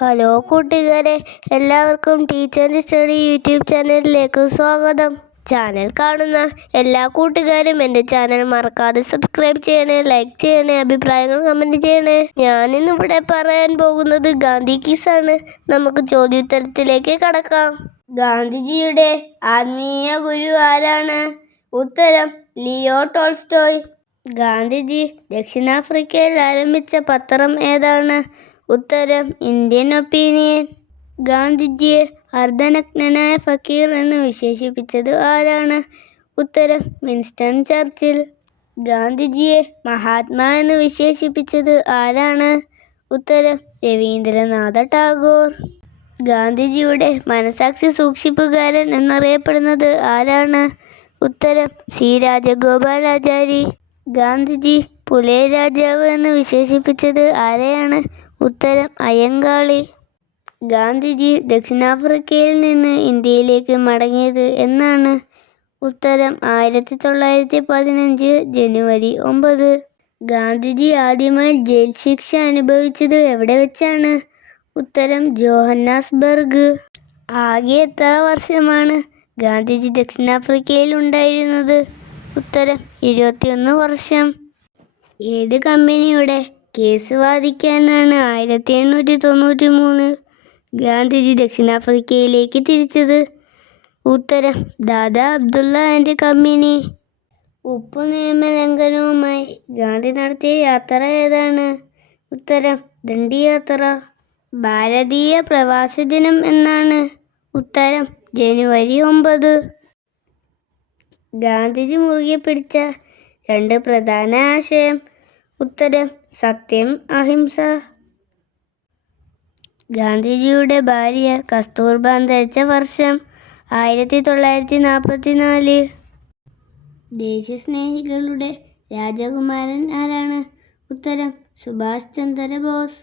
Hello കൂട്ടുകാരെ എല്ലാവർക്കും ടീച്ചറിന്റെ സ്റ്റഡി യൂട്യൂബ് ചാനലിലേക്ക് സ്വാഗതം. ചാനൽ കാണുന്ന എല്ലാ കൂട്ടുകാരും എന്റെ ചാനൽ മറക്കാതെ സബ്സ്ക്രൈബ് ചെയ്യണേ ലൈക്ക് ചെയ്യണേ അഭിപ്രായങ്ങൾ കമന്റ് ചെയ്യണേ. ഞാനിന്നിവിടെ പറയാൻ പോകുന്നത് ഗാന്ധി കിസാണ് നമുക്ക് ചോദ്യോത്തരത്തിലേക്ക് കടക്കാം. ഗാന്ധിജിയുടെ ആത്മീയ ഗുരു ആരാണ്? ഉത്തരം ലിയോ ടോൾസ്റ്റോയ്. ഗാന്ധിജി ദക്ഷിണാഫ്രിക്കയിൽ ആരംഭിച്ച പത്രം ഏതാണ്? ഉത്തരം ഇന്ത്യൻ ഒപ്പീനിയൻ. ഗാന്ധിജിയെ അർദ്ധനഗ്നനായ ഫക്കീർ എന്ന് വിശേഷിപ്പിച്ചത് ആരാണ്? ഉത്തരം വിൻസ്റ്റൺ ചർച്ചിൽ. ഗാന്ധിജിയെ മഹാത്മാ എന്ന് വിശേഷിപ്പിച്ചത് ആരാണ്? ഉത്തരം രവീന്ദ്രനാഥ ടാഗോർ. ഗാന്ധിജിയുടെ മനസാക്ഷി സൂക്ഷിപ്പുകാരൻ എന്നറിയപ്പെടുന്നത് ആരാണ്? ഉത്തരം സി രാജഗോപാലാചാരി. ഗാന്ധിജി പുലേ രാജാവ് എന്ന് വിശേഷിപ്പിച്ചത് ആരെയാണ്? ഉത്തരം അയ്യങ്കാളി. ഗാന്ധിജി ദക്ഷിണാഫ്രിക്കയിൽ നിന്ന് ഇന്ത്യയിലേക്ക് മടങ്ങിയത് എന്നാണ്. ഉത്തരം ആയിരത്തി തൊള്ളായിരത്തി പതിനഞ്ച് ജനുവരി ഒമ്പത്. ഗാന്ധിജി ആദ്യമായി ജയിൽ ശിക്ഷ അനുഭവിച്ചത് എവിടെ വെച്ചാണ്? ഉത്തരം ജോഹന്നാസ്ബർഗ്. ആകെ എത്ര വർഷമാണ് ഗാന്ധിജി ദക്ഷിണാഫ്രിക്കയിൽ ഉണ്ടായിരുന്നത്? ഉത്തരം ഇരുപത്തിയൊന്ന് വർഷം. ഏത് കമ്പനിയുടെ കേസ് വാദിക്കാനാണ് ആയിരത്തി എണ്ണൂറ്റി തൊണ്ണൂറ്റി മൂന്ന് ഗാന്ധിജി ദക്ഷിണാഫ്രിക്കയിലേക്ക് തിരിച്ചത്. ഉത്തരം ദാദാ അബ്ദുള്ള ആൻഡ് കമ്പനി. ഉപ്പു നിയമലംഘനവുമായി ഗാന്ധി നടത്തിയ യാത്ര ഏതാണ്? ഉത്തരം ദണ്ഡി യാത്ര ഭാരതീയ പ്രവാസി ദിനം എന്നാണ്. ഉത്തരം ജനുവരി ഒമ്പത്. ഗാന്ധിജി മുറുകെ പിടിച്ച രണ്ട് പ്രധാന ആശയം ഉത്തരം സത്യം അഹിംസ. ഗാന്ധിജിയുടെ ഭാര്യ കസ്തൂർബ അന്തരിച്ച വർഷം ആയിരത്തി തൊള്ളായിരത്തി നാൽപ്പത്തി നാല് ദേശസ്നേഹികളുടെ രാജകുമാരൻ ആരാണ്? ഉത്തരം സുഭാഷ് ചന്ദ്ര ബോസ്.